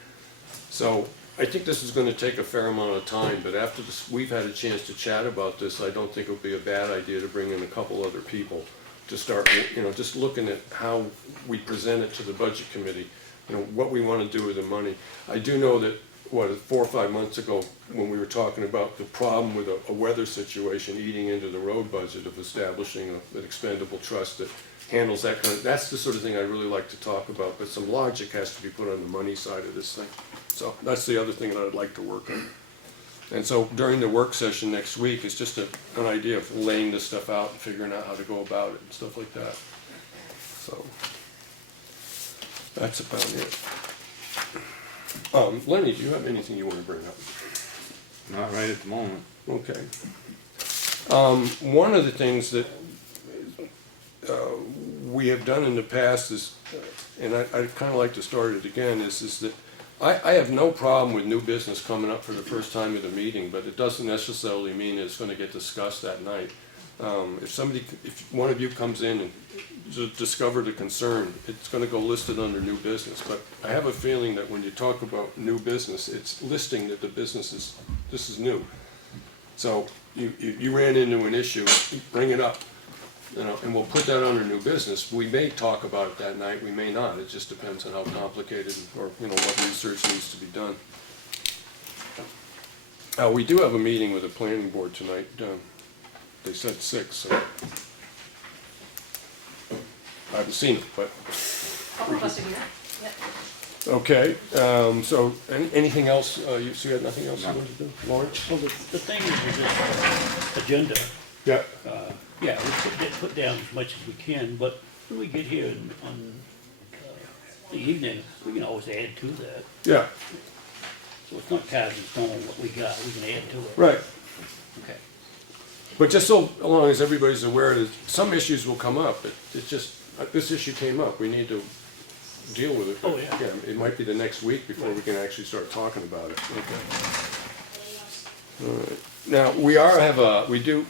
So I think this is gonna take a fair amount of time, but after this, we've had a chance to chat about this, I don't think it would be a bad idea to bring in a couple other people to start, just looking at how we present it to the budget committee, what we wanna do with the money. I do know that, 4 or 5 months ago, when we were talking about the problem with a weather situation eating into the road budget of establishing an expendable trust that handles that that's the sort of thing I'd really like to talk about, but some logic has to be put on the money side of this thing. So that's the other thing that I'd like to work on. And so during the work session next week, it's just an idea of laying this stuff out and figuring out how to go about it and stuff like that. So, that's about it. Lenny, do you have anything you want to bring up? Not right at the moment. Okay. One of the things that we have done in the past is, and I'd kind of like to start it again, is that I have no problem with new business coming up for the first time at a meeting, but it doesn't necessarily mean it's going to get discussed that night. If one of you comes in and discovered a concern, it's going to go listed under new business. But I have a feeling that when you talk about new business, it's listing that the business this is new. So you ran into an issue, bring it up, and we'll put that under new business. We may talk about it that night, we may not. It just depends on how complicated or what research needs to be done. We do have a meeting with the planning board tonight. They said 6, so I haven't seen it, but. Couple of us are here. Yeah. Okay, so anything else? You had nothing else you wanted to do? Lawrence? Well, the thing is with this agenda, Yeah. yeah, we put down as much as we can, but when we get here on the evening, we can always add to that. Yeah, So it's not carved in stone what we got, we can add to it. right. Okay. But just so long as everybody's aware that some issues will come up, it's just, this issue came up, we need to deal with it. Oh, yeah. It might be the next week before we can actually start talking about it. Okay. All right. Now, we do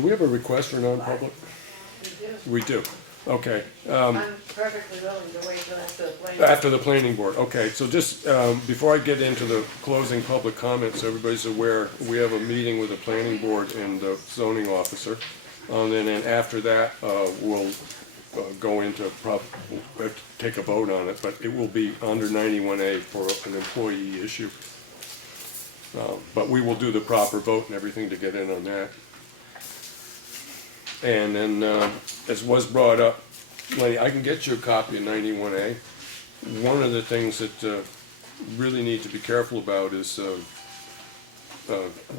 we have a request for non-public? We do. Okay. I'm perfectly willing to wait till after the planning. After the planning board, okay, so just, before I get into the closing public comments, so everybody's aware, we have a meeting with the planning board and the zoning officer. And then after that, we'll go into, take a vote on it, but it will be under 91A for an employee issue. But we will do the proper vote and everything to get in on that. And then, as was brought up, Lenny, I can get you a copy of 91A. One of the things that really need to be careful about is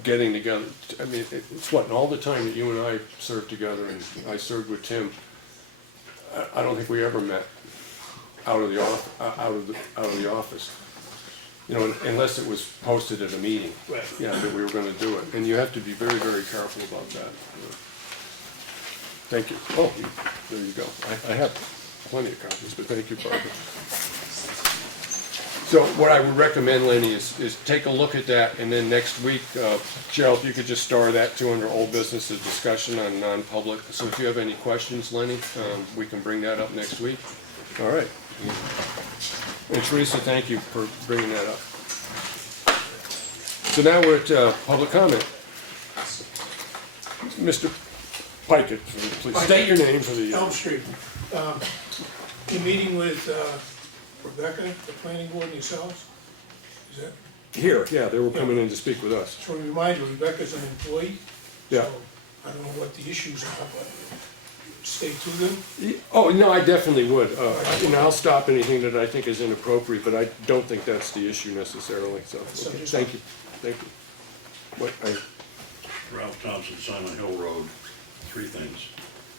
getting together. I mean, it's what, all the time that you and I served together, and I served with Tim, I don't think we ever met out of the office. Unless it was posted at a meeting. Right. Yeah, that we were gonna do it, and you have to be very, very careful about that. Thank you. Oh, there you go. I have plenty of copies, but thank you, Barbara. So what I would recommend, Lenny, is take a look at that, and then next week, Cheryl, if you could just star that too under old business, a discussion on non-public. So if you have any questions, Lenny, we can bring that up next week. All right. And Teresa, thank you for bringing that up. So now we're at public comment. Mr. Pikett, please state your name for the. Elm Street. You're meeting with Rebecca, the planning board, and yourselves? Is that? Here, yeah, they were coming in to speak with us. So to remind you, Rebecca's an employee. Yeah. So I don't know what the issues are, but stay to them. Oh, no, I definitely would. I'll stop anything that I think is inappropriate, but I don't think that's the issue necessarily, so, okay, thank you, thank you. Ralph Thompson, Simon Hill Road, 3 things.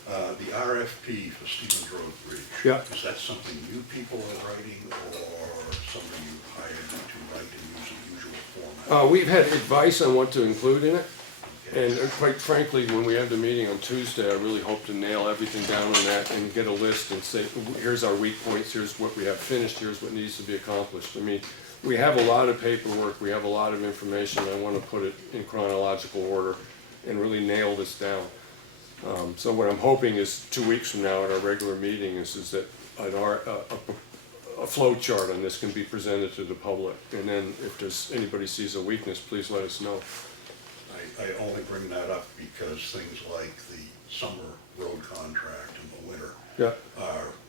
The RFP for Stevens Road Bridge. Yeah. Is that something you people are writing or something you hired to write and use the usual format? We've had advice on what to include in it, and quite frankly, when we had the meeting on Tuesday, I really hope to nail everything down on that and get a list and say, here's our weak points, here's what we have finished, here's what needs to be accomplished. I mean, we have a lot of paperwork, we have a lot of information, I want to put it in chronological order and really nail this down. So what I'm hoping is 2 weeks from now at our regular meeting is that a flow chart on this can be presented to the public, and then if anybody sees a weakness, please let us know. I only bring that up because things like the summer road contract and the winter Yeah.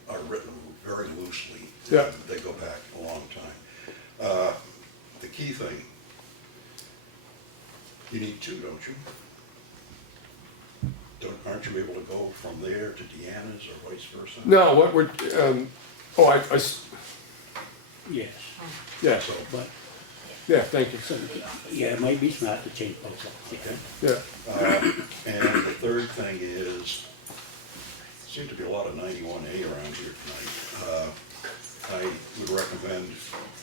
are written very loosely. Yeah. They go back a long time. The key thing, you need 2, don't you? Aren't you able to go from there to Deanna's or vice versa? No, what we're, Yes, yeah, So, but Yeah, thank you. So, yeah, it might be smart to change both of them. Okay. Yeah, And the third thing is, seems to be a lot of 91A around here tonight. I would recommend,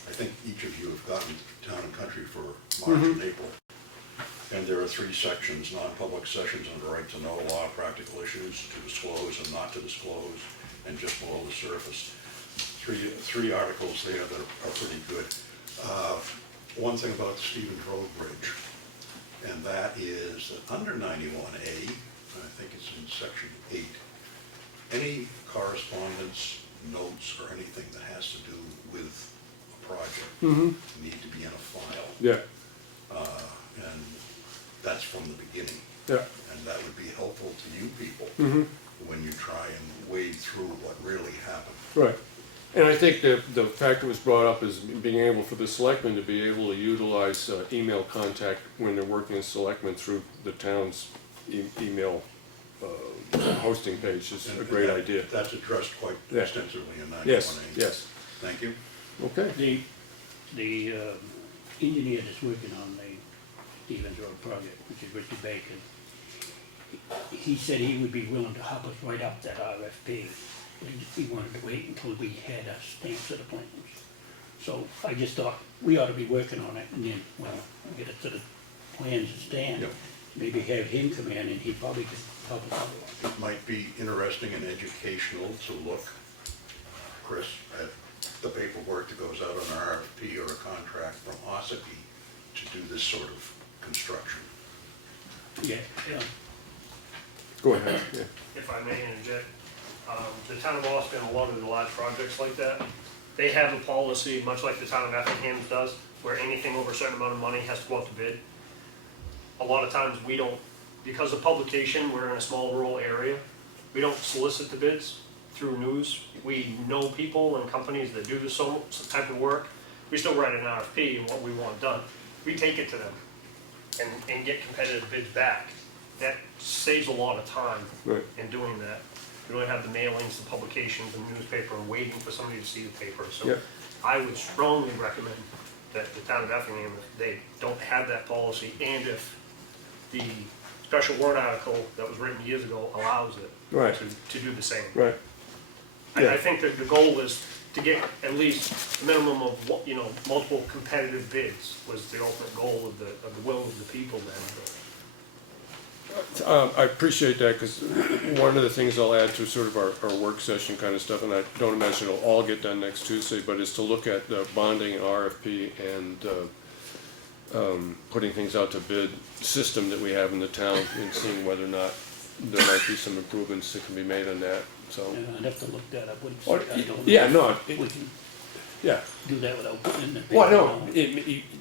I think each of you have gotten Town and Country for March and April. And there are 3 sections: non-public sessions under right to know, law, practical issues, to disclose and not to disclose, and just below the surface. Three articles there that are pretty good. One thing about the Stevens Road Bridge, and that is that under 91A, I think it's in section 8, any correspondence, notes, or anything that has to do with a project need to be in a file. yeah, And that's from the beginning. yeah. And that would be helpful to you people when you try and wade through what really happened. Right. And I think that the fact that was brought up is being able for the selectmen to be able to utilize email contact when they're working as selectmen through the town's email hosting page is a great idea. That's addressed quite Yeah. extensively in 91A. Yes, yes. Thank you. Okay. The engineer that's working on the Stevens Road project, which is Richard Bacon, he said he would be willing to help us write up that RFP. He wanted to wait until we had our stamps of the plans. So I just thought we ought to be working on it, and then when we get it to the plans to stand, Yep. maybe have him come in and he probably could help us out a lot. It might be interesting and educational to look, Chris, at the paperwork that goes out on an RFP or a contract from Ossipee to do this sort of construction. Yeah, yeah. Go ahead. Yeah. If I may interject, the town of Austin, a lot of the large projects like that, they have a policy, much like the town of Effingham does, where anything over a certain amount of money has to go out to bid. A lot of times we don't, because of publication, we're in a small rural area, we don't solicit the bids through news. We know people and companies that do this some type of work. We still write an RFP and what we want done. We take it to them and get competitive bids back. That saves a lot of time Right. in doing that. We don't have the mailings, the publications, and newspaper, and waiting for somebody to see the paper. So Yeah. I would strongly recommend that the town of Effingham, if they don't have that policy, and if the special warrant article that was written years ago allows it, Right. to do the same. Right. I Yeah. think that the goal is to get at least a minimum of, multiple competitive bids was the ultimate goal of the will of the people then. I appreciate that, because one of the things I'll add to sort of our work session kind of stuff, and I don't imagine it'll all get done next Tuesday, but is to look at the bonding, RFP, and putting things out to bid system that we have in the town, and seeing whether or not there might be some improvements that can be made on that, so. Yeah, I'd have to look that up. Or- I don't know. yeah, no, We can Yeah, do that without putting in the paper. well, no,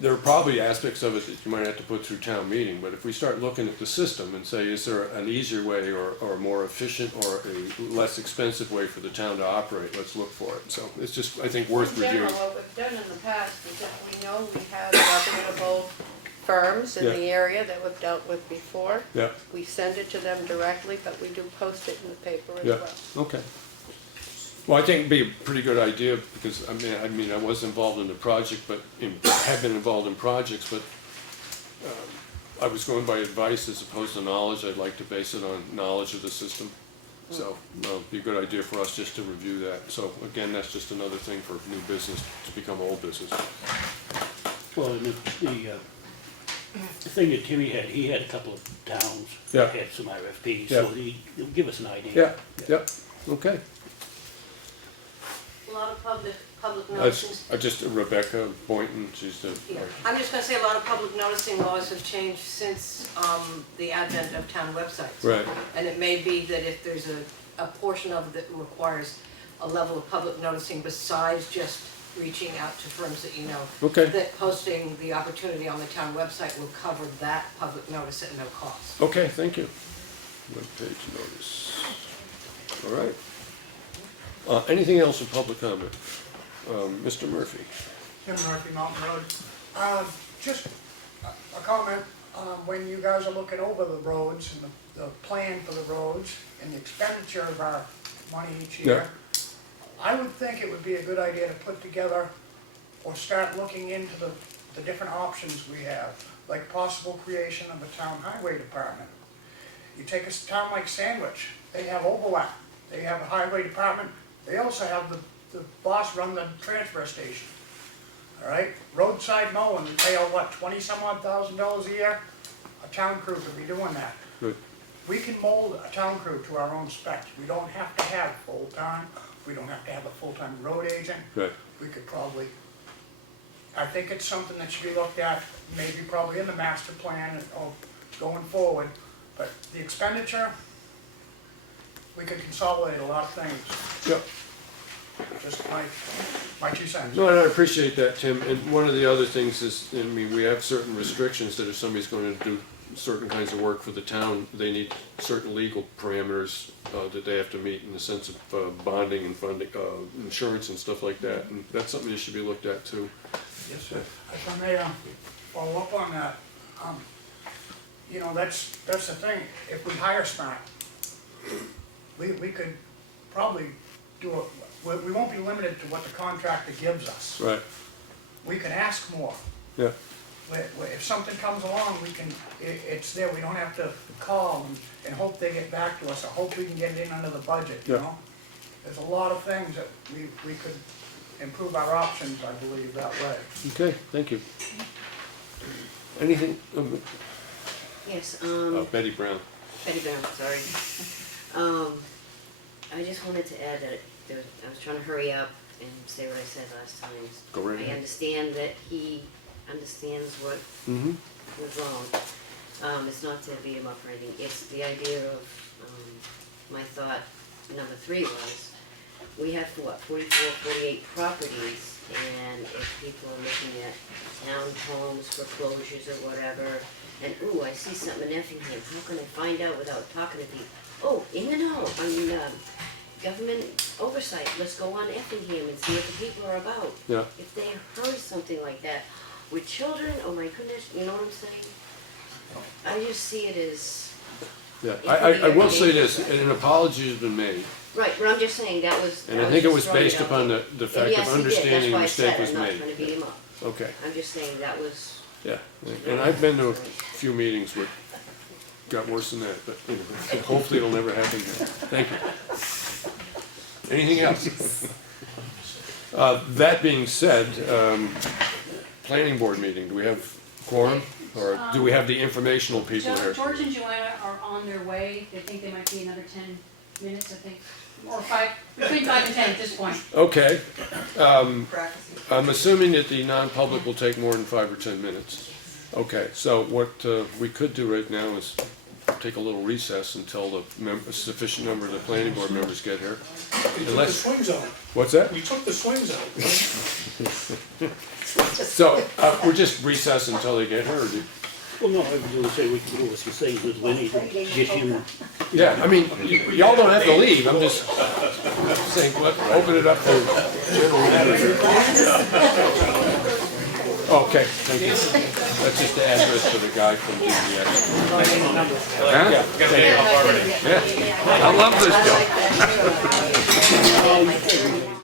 there are probably aspects of it that you might have to put through town meeting, but if we start looking at the system and say, is there an easier way or a more efficient or a less expensive way for the town to operate, let's look for it. So it's just, I think, worth In reviewing. general, what we've done in the past is that we know we have reputable firms in Yeah. the area that we've dealt with before. Yeah, We send it to them directly, but we do post it in the paper as yeah, well. okay. Well, I think it'd be a pretty good idea, because, I mean, I was involved in the project, but, have been involved in projects, but I was going by advice as opposed to knowledge. I'd like to base it on knowledge of the system. So, it'd be a good idea for us just to review that. So, again, that's just another thing for new business to become old business. Well, and the thing that Timmy had, he had a couple of towns Yeah. that had some RFPs, Yeah. so he'll give us an idea. Yeah, yep, okay. A lot of public That's, noticing. just Rebecca Boynton, she's the, Yeah. I'm just gonna say, a lot of public noticing laws have changed since the advent of town websites. right, And it may be that if there's a portion of it that requires a level of public noticing besides just reaching out to firms that you know, okay, that posting the opportunity on the town website will cover that public notice at no cost. okay, thank you. Web page notice. All right. Anything else in public comment? Mr. Murphy? Tim Murphy, Mountain Road. Just a comment, when you guys are looking over the roads and the plan for the roads and the expenditure of our money each year, I would think it would be a good idea to put together or start looking into the the different options we have, like possible creation of a town highway department. You take a town like Sandwich, they have overlap, they have a highway department, they also have the boss run the transfer station. All right, roadside mowing, we pay out what, 20-some odd $1,000 a year? A town crew could be doing that. Good. We can mold a town crew to our own specs. We don't have to have full-time, we don't have to have a full-time road agent. Good. We could probably, I think it's something that should be looked at, maybe probably in the master plan or going forward. But the expenditure, we could consolidate a lot of things. Yep. Just my 2 cents. No, and I appreciate that, Tim, and one of the other things is, I mean, we have certain restrictions that if somebody's going to do certain kinds of work for the town, they need certain legal parameters that they have to meet in the sense of bonding and funding, insurance and stuff like that, and that's something that should be looked at too. Yes, sir. If I may follow up on that, you know, that's the thing, if we hire smart, we could probably do it, we won't be limited to what the contractor gives us. Right, We can ask more. yeah, If something comes along, we can, it's there, we don't have to call and hope they get back to us, or hope we can get it in under the budget, you Yeah. know? There's a lot of things that we could improve our options, I believe, that way. okay, thank you. Anything, Yes, Betty Brown? Betty Brown, sorry. I just wanted to add that I was trying to hurry up and say what I said last time. Go right I ahead. understand that he understands what Mm-hmm. was wrong. It's not to beat him up or anything, it's the idea of, my thought, number 3 was, we have, 44, 48 properties, and if people are looking at townhomes, foreclosures or whatever, and ooh, I see something in Effingham, how can I find out without talking to people? Oh, in the know, I mean, government oversight, let's go on Effingham and see what the people are about. Yeah. If they heard something like that with children, oh my goodness, you know what I'm saying? I just see it as, Yeah, I will say this, and an apology has been made, right, but I'm just saying, that was. and I think it was just throwing based out upon there. the And fact yes, of he did. understanding the That's why I mistake said was I'm not made. trying to beat him up. Okay, I'm just saying that was, yeah, and I've been to a few meetings where it got worse than that, but you know, hopefully it'll never happen again. Thank you. Anything else? That being said, planning board meeting, do we have quorum? Or do we have the informational people here? George and Joanna are on their way. They think they might be another 10 minutes, I think, or 5, between 5 and 10 at this point. Okay. I'm assuming that the non-public will take more than 5 or 10 minutes. Okay, so what we could do right now is take a little recess until a sufficient number of the planning board members get here. We took the swings out. What's that? We took the swings out. So, we're just recess until they get here, or do? Well, no, I was gonna say, we can do what you're saying, is we need to get him. Yeah, I mean, y'all don't have to leave, I'm just saying, open it up for general matters. Okay, thank you. That's just the address for the guy from DPS. Huh? Thank you. Yeah, I love this job.